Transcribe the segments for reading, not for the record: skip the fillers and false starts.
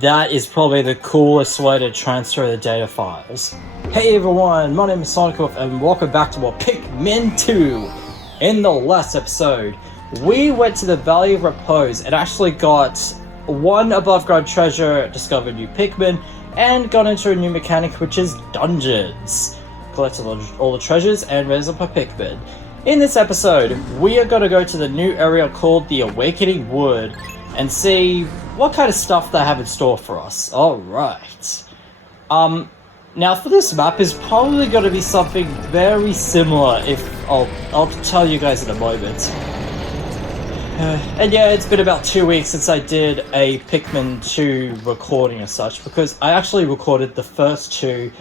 that is probably the coolest way to transfer the data files. Hey everyone, my name is Sonicoof and welcome back to Pikmin 2. In the last episode, we went to the Valley of Repose and actually got one above ground treasure, discovered new Pikmin, and got into a new mechanic which is dungeons. Collected all the treasures and raised up a Pikmin. In this episode, we are going to go to the new area called the Awakening Wood and see what kind of stuff they have in store for us. Alright. Now for this map is probably going to be something very similar, if I'll tell you guys in a moment. And yeah, it's been about 2 weeks since I did a Pikmin 2 recording as such, because I actually recorded the first two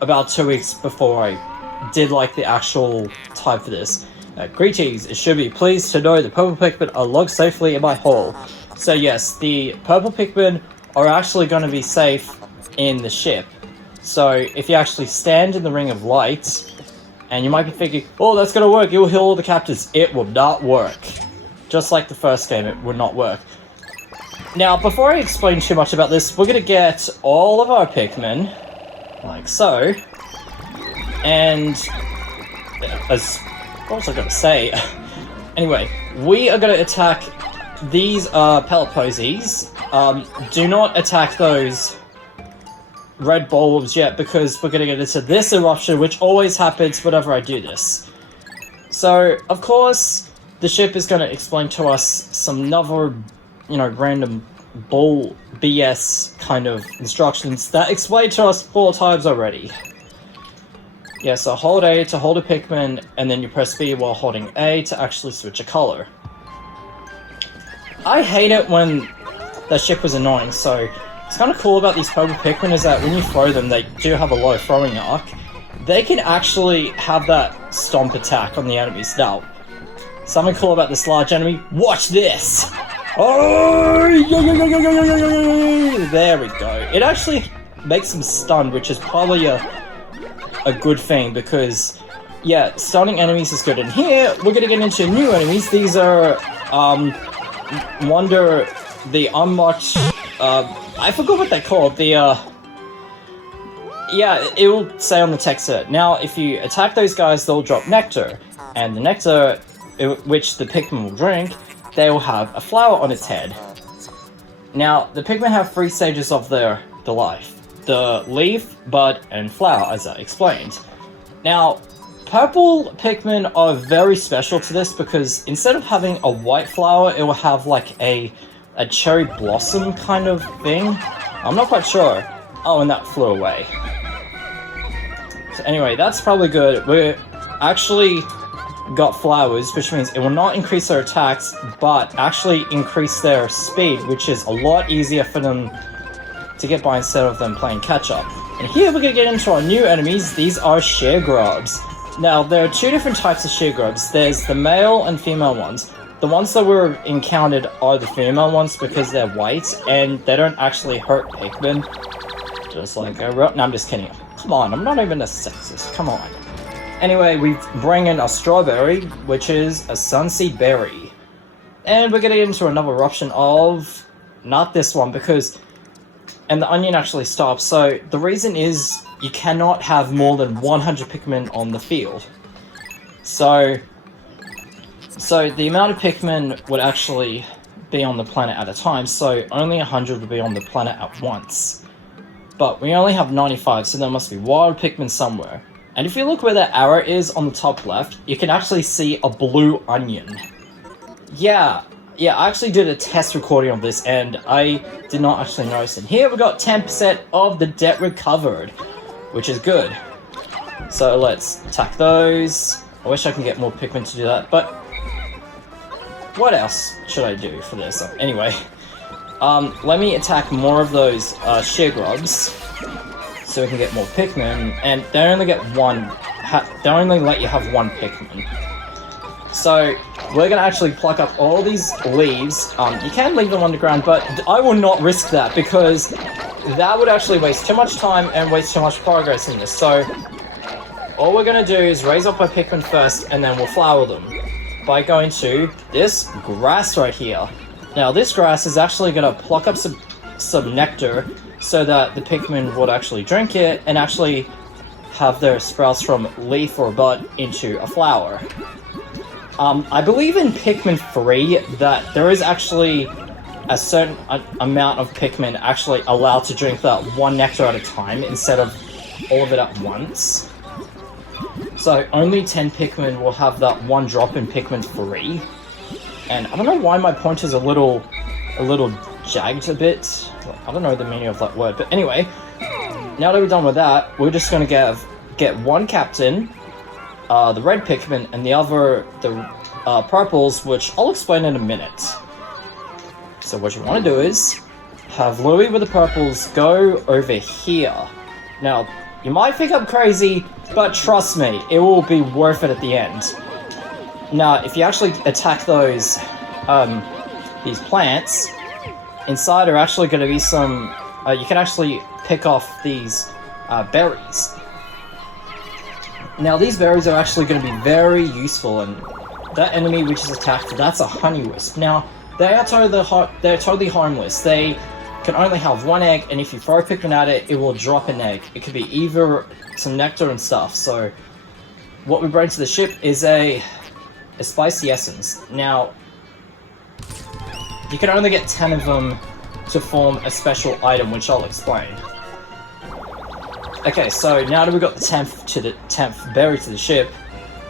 about 2 weeks before I did like the actual time for this. Greetings, it should be pleased to know the purple Pikmin are logged safely in my hole. So yes, the purple Pikmin are actually going to be safe in the ship. So if you actually stand in the ring of light, and you might be thinking, oh, that's going to work, it will heal all the captives. It will not work. Just like the first game, it would not work. Now, before I explain too much about this, we're going to get all of our Pikmin, like so. And, what was I going to say? Anyway, we are going to attack these pellet posies. Do not attack those red bulbs yet, because we're going to get into this eruption, which always happens whenever I do this. So, of course, the ship is going to explain to us some other, random bull BS kind of instructions that explained to us 4 times already. Yeah, so hold A to hold a Pikmin, and then you press B while holding A to actually switch a color. I hate it when that ship was annoying, so it's kind of cool about these purple Pikmin is that when you throw them, they do have a low throwing arc. They can actually have that stomp attack on the enemies. Now, something cool about this large enemy, watch this! Oh, there we go. It actually makes them stunned, which is probably a good thing, because, yeah, stunning enemies is good. And here, we're gonna get into new enemies. These are, the unlocked, I forgot what they're called, yeah, it will say on the text there. Now, if you attack those guys, they'll drop nectar, and the nectar, which the Pikmin will drink, they will have a flower on its head. Now, the Pikmin have 3 stages of their life. The leaf, bud, and flower, as I explained. Now, purple Pikmin are very special to this because instead of having a white flower, it will have like a cherry blossom kind of thing. I'm not quite sure. Oh, and that flew away. So anyway, that's probably good. We're actually got flowers, which means it will not increase their attacks, but actually increase their speed, which is a lot easier for them to get by instead of them playing catch-up. And here we're going to get into our new enemies. These are shear grubs. Now, there are 2 different types of shear grubs. There's the male and female ones. The ones that were encountered are the female ones because they're white, and they don't actually hurt Pikmin. Just like I wrote. No, I'm just kidding. Come on, I'm not even a sexist. Come on. Anyway, we bring in a strawberry, which is a sunseed berry. And we're going to get into another eruption of... not this one, because... and the onion actually stops, so the reason is you cannot have more than 100 Pikmin on the field. So the amount of Pikmin would actually be on the planet at a time, so only 100 would be on the planet at once. But we only have 95, so there must be wild Pikmin somewhere. And if you look where that arrow is on the top left, you can actually see a blue onion. Yeah, I actually did a test recording of this, and I did not actually notice it. Here we got 10% of the debt recovered, which is good. So let's attack those. I wish I could get more Pikmin to do that, but what else should I do for this? Anyway, let me attack more of those shear grubs, so we can get more Pikmin, and they only get one. They only let you have 1 Pikmin. So we're gonna actually pluck up all these leaves. You can leave them on the ground, but I will not risk that because that would actually waste too much time and waste too much progress in this. So all we're gonna do is raise up our Pikmin first, and then we'll flower them by going to this grass right here. Now this grass is actually gonna pluck up some some nectar so that the Pikmin would actually drink it and actually have their sprouts from leaf or bud into a flower. I believe in Pikmin 3 that there is actually a certain amount of Pikmin actually allowed to drink that one nectar at a time instead of all of it at once. So only 10 Pikmin will have that one drop in Pikmin 3. And I don't know why my pointer's a little jagged a bit. I don't know the meaning of that word, but anyway, now that we're done with that, we're just gonna get one captain, the red Pikmin, and the other, the purples, which I'll explain in a minute. So what you want to do is have Louie with the purples go over here. Now, you might think I'm crazy, but trust me, it will be worth it at the end. Now, if you actually attack those, these plants, inside are actually going to be some, you can actually pick off these berries. Now, these berries are actually going to be very useful, and that enemy which is attacked, that's a honey wisp. Now, they're totally harmless. They can only have one egg, and if you throw a Pikmin at it, it will drop an egg. It could be either some nectar and stuff. So, what we bring to the ship is a spicy essence. Now, you can only get 10 of them to form a special item, which I'll explain. Okay, so now that we've got the 10th berry to the ship,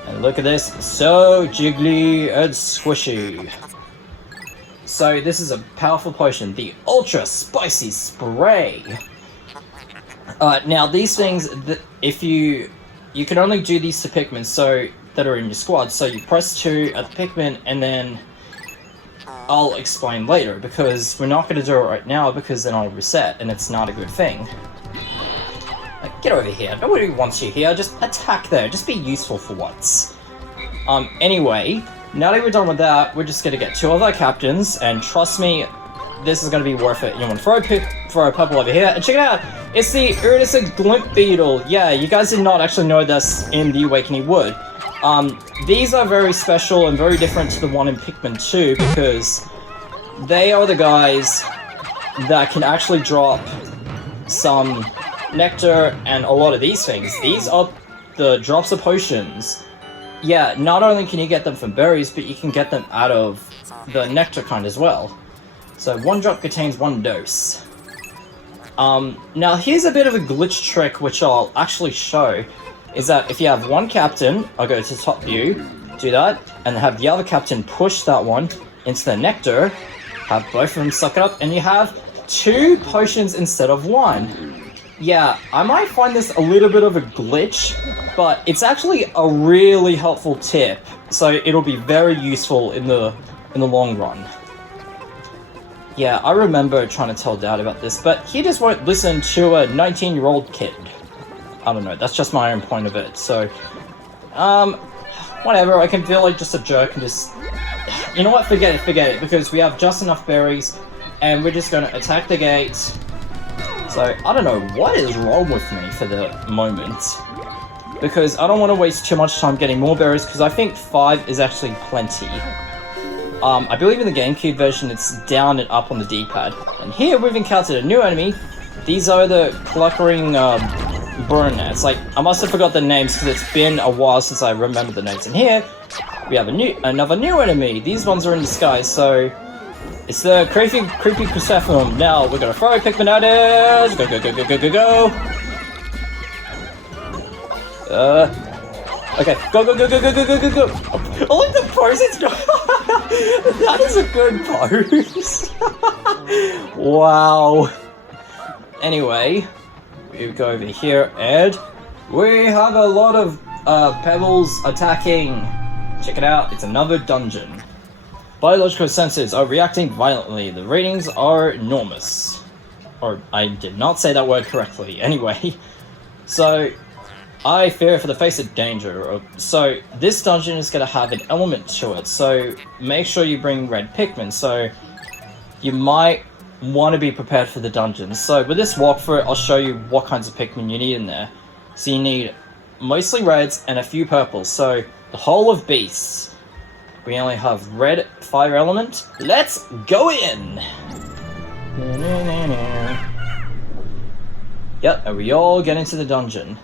and look at this, so jiggly and squishy. So this is a powerful potion, the Ultra Spicy Spray. Now these things, if you can only do these to Pikmin so that are in your squad. So you press 2 at the Pikmin, and then I'll explain later, because we're not going to do it right now because then I'll reset, and it's not a good thing. Get over here. Nobody wants you here. Just attack there. Just be useful for once. Anyway, now that we're done with that, we're just gonna get 2 of our captains, and trust me, this is gonna be worth it. You want to throw a purple over here, and check it out! It's the iridescent glint beetle! Yeah, you guys did not actually know this in the Awakening Wood. These are very special and very different to the one in Pikmin 2, because they are the guys that can actually drop some nectar and a lot of these things. These are the drops of potions. Yeah, not only can you get them from berries, but you can get them out of the nectar kind as well. So 1 drop contains 1 dose. Now here's a bit of a glitch trick which I'll actually show, is that if you have one captain, I'll go to top view, do that, and have the other captain push that one into the nectar, have both of them suck it up, and you have 2 potions instead of 1. Yeah, I might find this a little bit of a glitch, but it's actually a really helpful tip, so it'll be very useful in the long run. Yeah, I remember trying to tell Dad about this, but he just won't listen to a 19-year-old kid. I don't know, that's just my own point of it, so... whatever, I can feel like just a jerk and just... You know what, forget it, because we have just enough berries, and we're just gonna attack the gate. So, I don't know what is wrong with me for the moment, because I don't want to waste too much time getting more berries, because I think 5 is actually plenty. I believe in the GameCube version it's down and up on the D-pad. And here we've encountered a new enemy. These are the cluckering burn gnats. Like, I must have forgot the names because it's been a while since I remember the names. And here we have another new enemy. These ones are in disguise, so it's the creepy Cruciferum. Now we're gonna throw a Pikmin at it. Go. Okay, go. I like the pose it's got. That is a good pose. Wow. Anyway, we go over here and we have a lot of pebbles attacking. Check it out, it's another dungeon. Biological senses are reacting violently. The ratings are enormous. Or, I did not say that word correctly. Anyway, so I fear for the face of danger. So this dungeon is going to have an element to it, so make sure you bring red Pikmin. So you might want to be prepared for the dungeons. So with this walkthrough, I'll show you what kinds of Pikmin you need in there. So you need mostly reds and a few purples. So the whole of beasts. We only have red fire element. Let's go in! Yep, and we all get into the dungeon.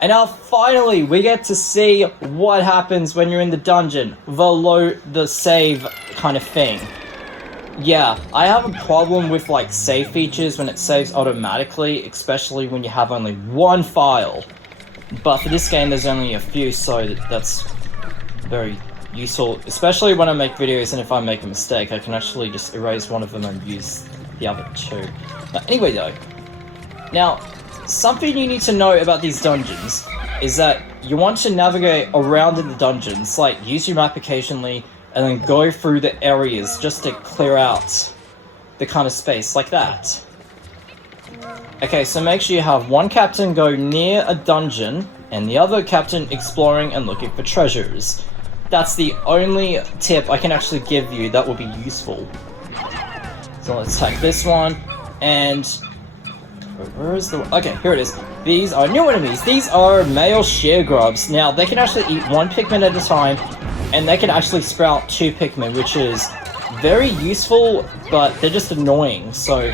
And now finally we get to see what happens when you're in the dungeon. The save kind of thing. Yeah, I have a problem with like save features when it saves automatically, especially when you have only one file. But for this game there's only a few, so that's very useful, especially when I make videos, and if I make a mistake I can actually just erase one of them and use the other two. But anyway though, now something you need to know about these dungeons is that you want to navigate around in the dungeons, like use your map occasionally and then go through the areas just to clear out the kind of space like that. Okay, so make sure you have one captain go near a dungeon and the other captain exploring and looking for treasures. That's the only tip I can actually give you that will be useful. So let's take this one, and where is the... Okay, here it is. These are new enemies. These are male shear grubs. Now, they can actually eat one Pikmin at a time, and they can actually sprout two Pikmin, which is very useful, but they're just annoying, so...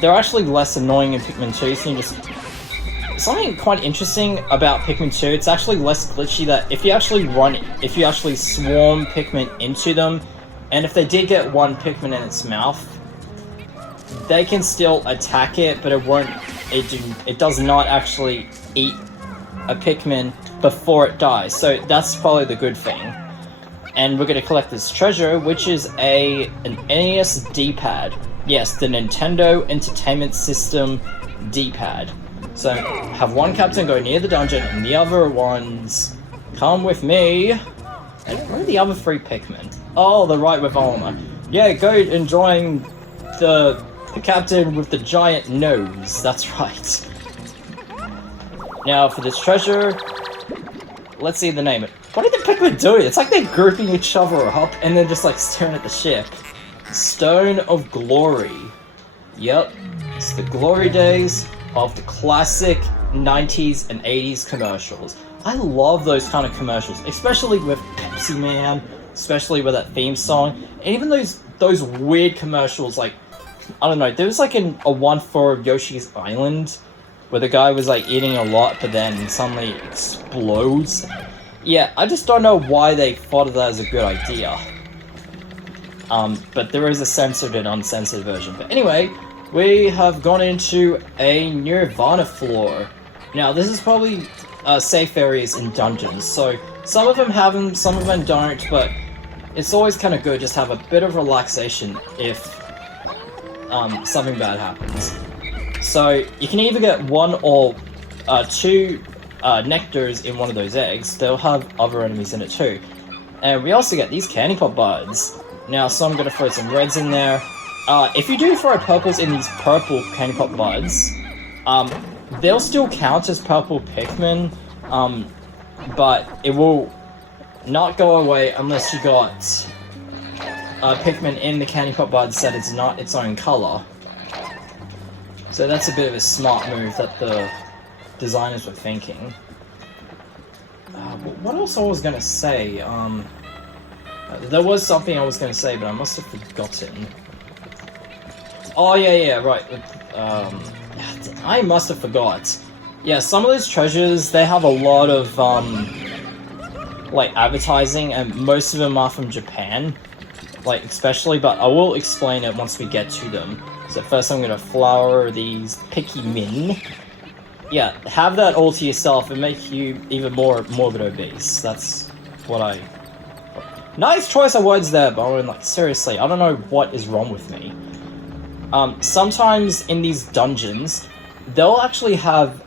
they're actually less annoying in Pikmin 2, so you just... Something quite interesting about Pikmin 2, it's actually less glitchy that if you actually swarm Pikmin into them, and if they did get one Pikmin in its mouth, they can still attack it, but it does not actually eat a Pikmin before it dies, so that's probably the good thing. And we're going to collect this treasure, which is an NES D-pad. Yes, the Nintendo Entertainment System D-pad. So, have one captain go near the dungeon, and the other ones come with me. And where are the other three Pikmin? Oh, they're right with Alma. Yeah, go enjoying the captain with the giant nose. That's right. Now, for this treasure, let's see the name. What are the Pikmin doing? It's like they're grouping each other up and then just like staring at the ship. Stone of Glory. Yep, it's the glory days of the classic 90s and 80s commercials. I love those kind of commercials, especially with Pepsi Man, especially with that theme song, and even those weird commercials, like, I don't know, there was like a one for Yoshi's Island, where the guy was like eating a lot, but then suddenly explodes. Yeah, I just don't know why they thought of that as a good idea. But there is a censored and uncensored version. But anyway, we have gone into a Nirvana floor. Now, this is probably safe areas in dungeons, so some of them have them, some of them don't, but it's always kind of good just have a bit of relaxation if something bad happens. So, you can either get one or two nectars in one of those eggs. They'll have other enemies in it too. And we also get these candy pop buds. Now, so I'm going to throw some reds in there. If you do throw purples in these purple candy pop buds, they'll still count as purple Pikmin, but it will not go away unless you got Pikmin in the candy pop buds that it's not its own color. So that's a bit of a smart move that the designers were thinking. What else I was going to say? There was something I was going to say, but I must have forgotten. Oh, yeah, right. I must have forgot. Yeah, some of those treasures, they have a lot of, like, advertising, and most of them are from Japan. Like, especially, but I will explain it once we get to them. So first I'm going to flower these Pikmin. Yeah, have that all to yourself and make you even more morbid obese. That's what I... Nice choice of words there, Bowen. Like, seriously, I don't know what is wrong with me. Sometimes in these dungeons, they'll actually have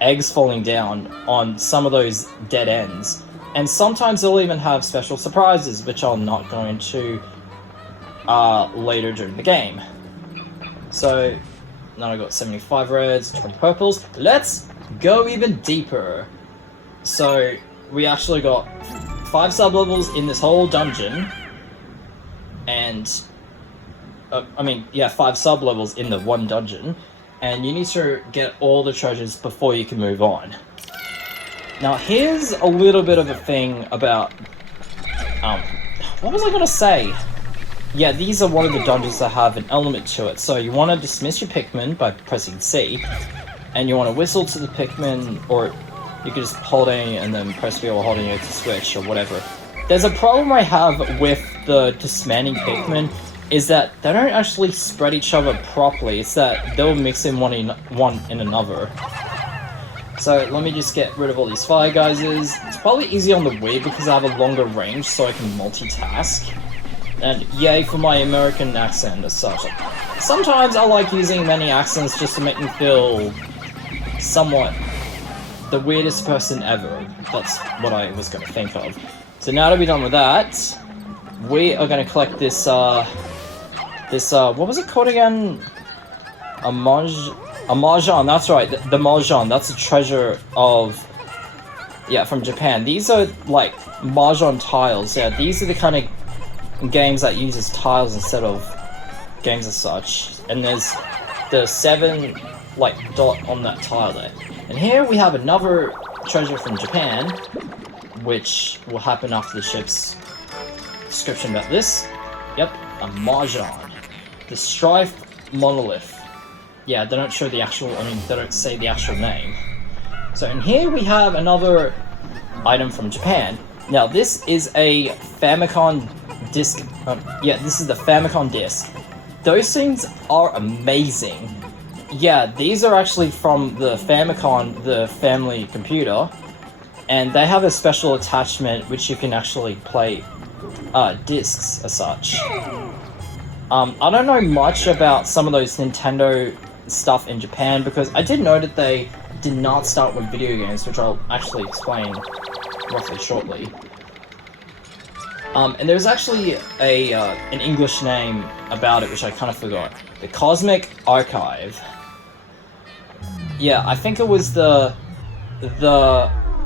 eggs falling down on some of those dead ends. And sometimes they'll even have special surprises, which I'm not going to later during the game. So, now I got 75 reds, 20 purples. Let's go even deeper. So, we actually got 5 sublevels in this whole dungeon. And... 5 sublevels in the one dungeon, and you need to get all the treasures before you can move on. Now, here's a little bit of a thing about, what was I gonna say? yeah, these are one of the dungeons that have an element to it. So you want to dismiss your Pikmin by pressing C, and you want to whistle to the Pikmin, or you could just hold A and then press V or holding it to switch or whatever. There's a problem I have with the dismantling Pikmin, is that they don't actually spread each other properly. It's that they'll mix in one in another. So let me just get rid of all these fire geysers. It's probably easy on the Wii because I have a longer range so I can multitask. And yay for my American accent as such. Sometimes I like using many accents just to make me feel somewhat the weirdest person ever. That's what I was going to think of. So now that we're done with that, we are going to collect this, what was it called again? A Mahjong, that's right, the Mahjong, that's a treasure of, yeah, from Japan. These are like Mahjong tiles, yeah, these are the kind of games that uses tiles instead of games as such. And there's the 7, like, dot on that tile there. And here we have another treasure from Japan, which will happen after the ship's description about this. Yep, a Mahjong. The Strife Monolith. Yeah, they don't show the actual, they don't say the actual name. So in here we have another item from Japan. Now this is a Famicom disc. Yeah, this is the Famicom disc. Those things are amazing. Yeah, these are actually from the Famicom, the family computer. And they have a special attachment which you can actually play discs as such. I don't know much about some of those Nintendo stuff in Japan because I did know that they did not start with video games, which I'll actually explain roughly shortly. And there's actually an English name about it, which I kind of forgot. The Cosmic Archive. Yeah, I think it was the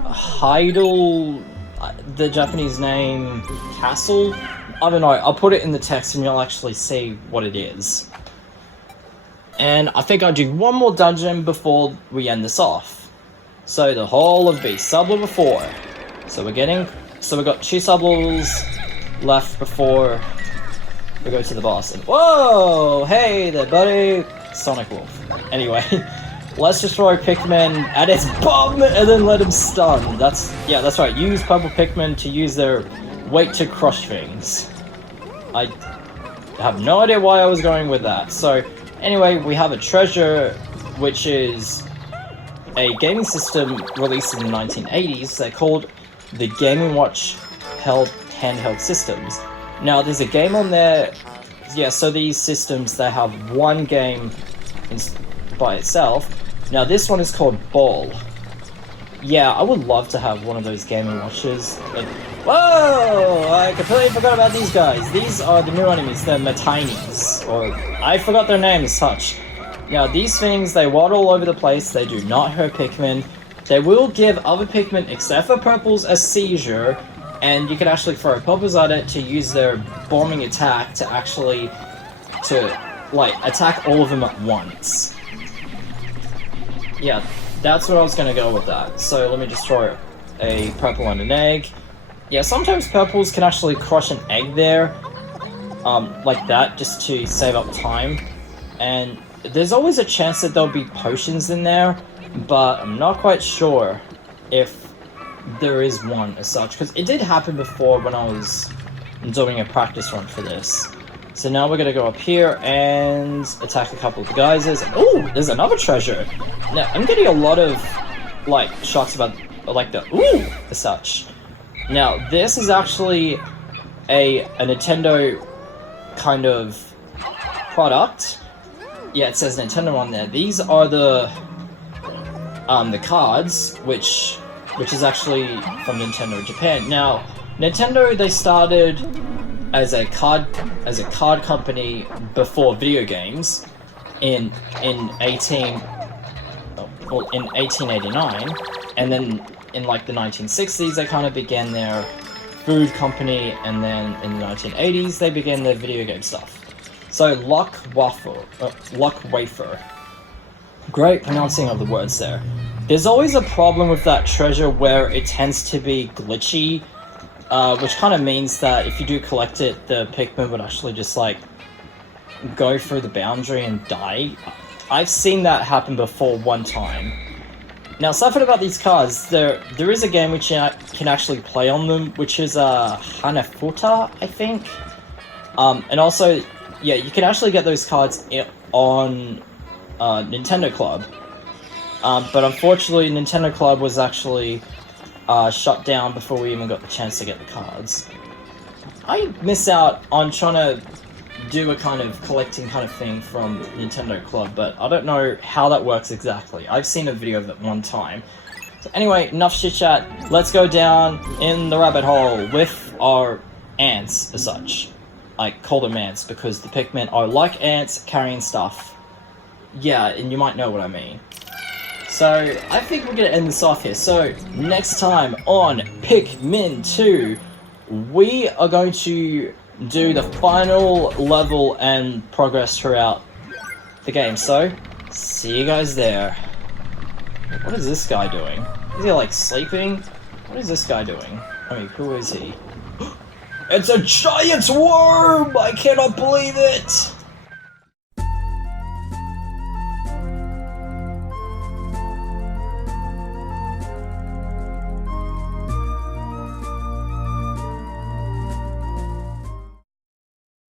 Heidel, the Japanese name, Castle? I don't know, I'll put it in the text and you'll actually see what it is. And I think I'll do one more dungeon before we end this off. So the Hall of Beasts, sub-level 4. So we've got 2 sub-levels left before we go to the boss. And whoa! Hey there, buddy! Sonic Wolf. Anyway, let's just throw Pikmin at its bum and then let him stun. That's right, use purple Pikmin to use their weight to crush things. I have no idea why I was going with that. So anyway, we have a treasure, which is a gaming system released in the 1980s. They're called the Game & Watch handheld systems. Now, there's a game on there. Yeah, so these systems, they have one game by itself. Now, this one is called Ball. Yeah, I would love to have one of those Game & Watches. Whoa! I completely forgot about these guys. These are the new enemies, the Matinies, or I forgot their name as such. Now, these things, they waddle all over the place. They do not hurt Pikmin. They will give other Pikmin, except for Purples, a seizure, and you can actually throw Purples at it to use their bombing attack to actually, attack all of them at once. Yeah, that's what I was gonna go with that. So let me just throw a Purple and an egg. Yeah, sometimes Purples can actually crush an egg there, like that, just to save up time. And there's always a chance that there'll be potions in there, but I'm not quite sure if there is one as such, because it did happen before when I was doing a practice run for this. So now we're gonna go up here and attack a couple of the geysers. Oh, there's another treasure! Now, I'm getting a lot of, shots about, the ooh, as such. Now, this is actually a Nintendo kind of product. Yeah, it says Nintendo on there. These are the cards, which is actually from Nintendo Japan. Now, Nintendo, they started as a card company before video games in 1889, and then in the 1960s they kind of began their food company, and then in the 1980s they began their video game stuff. So Luck Wafer. Great pronouncing of the words there. There's always a problem with that treasure where it tends to be glitchy which kind of means that if you do collect it, the Pikmin would actually just like go through the boundary and die. I've seen that happen before one time. Now, something about these cards, there is a game which you can actually play on them, which is Hanafuta, I think. And also, yeah, you can actually get those cards on Nintendo Club. But unfortunately, Nintendo Club was actually shut down before we even got the chance to get the cards. I miss out on trying to do a kind of collecting kind of thing from Nintendo Club, but I don't know how that works exactly. I've seen a video of it one time. So anyway, enough chit chat. Let's go down in the rabbit hole with our ants as such. I call them ants because the Pikmin are like ants carrying stuff. Yeah, and you might know what I mean. So I think we're gonna end this off here. So next time on Pikmin 2, we are going to do the final level and progress throughout the game. So, see you guys there. What is this guy doing? Is he like sleeping? What is this guy doing? I mean, who is he? It's a giant worm! I cannot believe it!